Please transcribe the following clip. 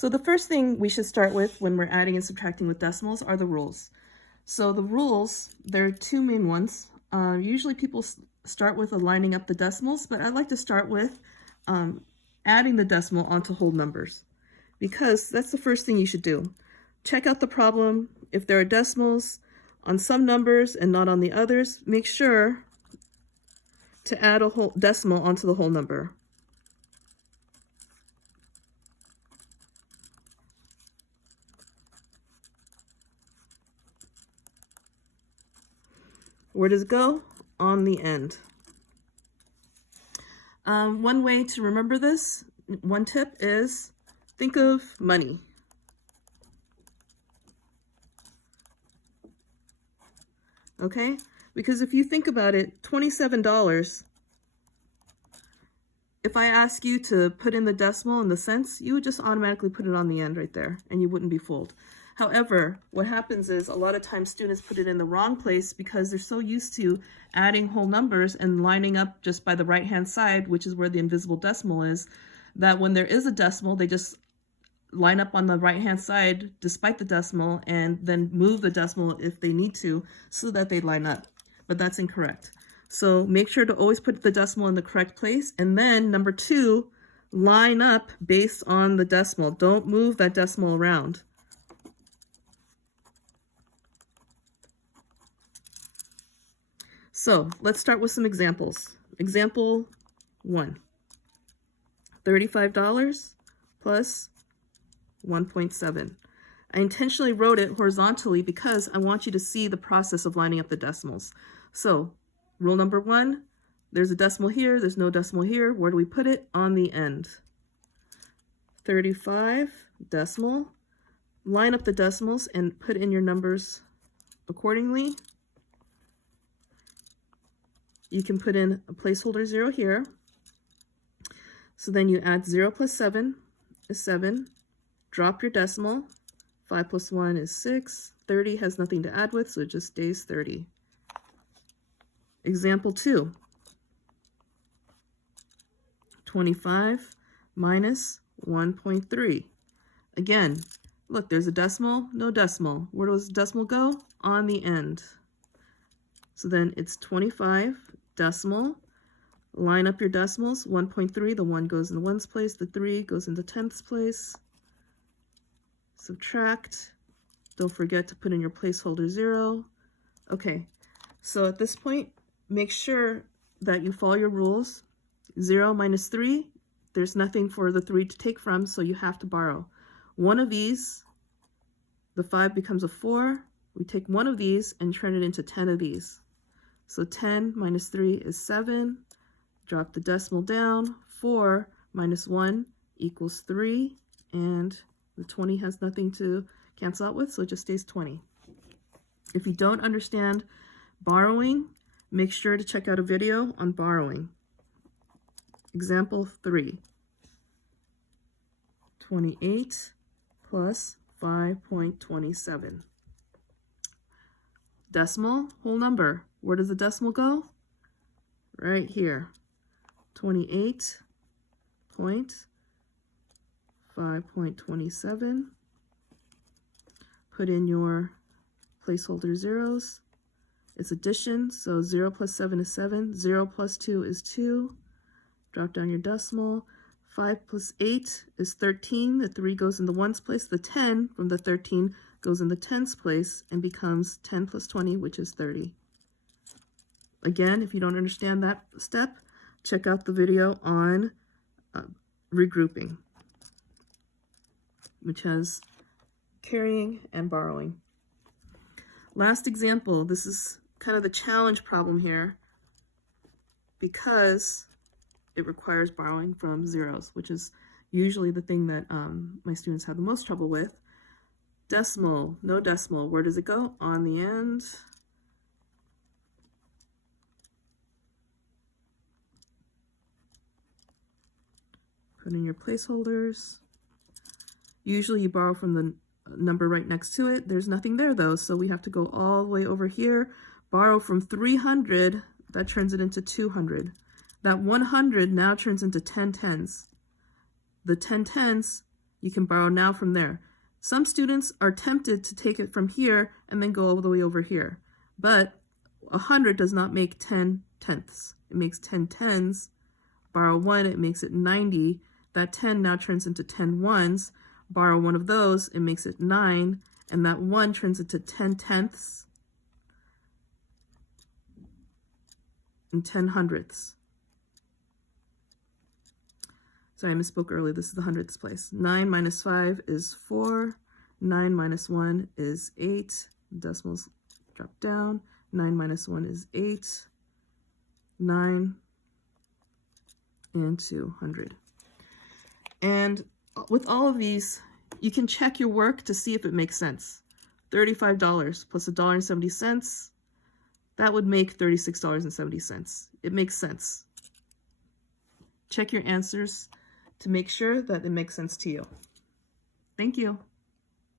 So the first thing we should start with when we're adding and subtracting with decimals are the rules. So the rules, there are two main ones. Usually people start with lining up the decimals, but I like to start with adding the decimal onto whole numbers, because that's the first thing you should do. Check out the problem. If there are decimals on some numbers and not on the others, make sure to add a whole decimal onto the whole number. Where does it go? On the end. One way to remember this, one tip is think of money. Okay? Because if you think about it, $27, if I ask you to put in the decimal and the cents, you would just automatically put it on the end right there, and you wouldn't be fooled. However, what happens is a lot of times students put it in the wrong place because they're so used to adding whole numbers and lining up just by the right-hand side, which is where the invisible decimal is, that when there is a decimal, they just line up on the right-hand side despite the decimal and then move the decimal if they need to so that they line up. But that's incorrect. So make sure to always put the decimal in the correct place. And then number two, line up based on the decimal. Don't move that decimal around. So let's start with some examples. Example 1, $35 plus 1.7. I intentionally wrote it horizontally because I want you to see the process of lining up the decimals. So rule number 1, there's a decimal here, there's no decimal here. Where do we put it? On the end. 35 decimal. Line up the decimals and put in your numbers accordingly. You can put in a placeholder 0 here. So then you add 0 plus 7 is 7. Drop your decimal. 5 plus 1 is 6. 30 has nothing to add with, so it just stays 30. Example 2. 25 minus 1.3. Again, look, there's a decimal, no decimal. Where does the decimal go? On the end. So then it's 25 decimal. Line up your decimals. 1.3, the 1 goes in the ones place, the 3 goes in the tenths place. Subtract. Don't forget to put in your placeholder 0. Okay, so at this point, make sure that you follow your rules. 0 minus 3, there's nothing for the 3 to take from, so you have to borrow. One of these, the 5 becomes a 4. We take one of these and turn it into 10 of these. So 10 minus 3 is 7. Drop the decimal down. 4 minus 1 equals 3. And the 20 has nothing to cancel out with, so it just stays 20. If you don't understand borrowing, make sure to check out a video on borrowing. Example 3. 28 plus 5.27. Decimal, whole number. Where does the decimal go? Right here. 28.5.27. Put in your placeholder zeros. It's addition, so 0 plus 7 is 7. 0 plus 2 is 2. Drop down your decimal. 5 plus 8 is 13. The 3 goes in the ones place. The 10 from the 13 goes in the tens place and becomes 10 plus 20, which is 30. Again, if you don't understand that step, check out the video on regrouping, which has carrying and borrowing. Last example, this is kind of the challenge problem here because it requires borrowing from zeros, which is usually the thing that my students have the most trouble with. Decimal, no decimal. Where does it go? On the end. Put in your placeholders. Usually you borrow from the number right next to it. There's nothing there though, so we have to go all the way over here. Borrow from 300, that turns it into 200. That 100 now turns into 10 tens. The 10 tens You can borrow now from there. Some students are tempted to take it from here and then go all the way over here. But 100 does not make 10 tenths. It makes 10 tens. Borrow 1, it makes it 90. That 10 now turns into 10 ones. Borrow one of those, it makes it 9. And that 1 turns into 10 tenths and 10 hundredths. Sorry, I misspoke earlier. This is the hundredths place. 9 minus 5 is 4. 9 minus 1 is 8. Decimals drop down. 9 minus 1 is 8. 9 and 200. And with all of these, you can check your work to see if it makes sense. $35 plus $1.70, that would make $36.70. It makes sense. Check your answers to make sure that it makes sense to you. Thank you.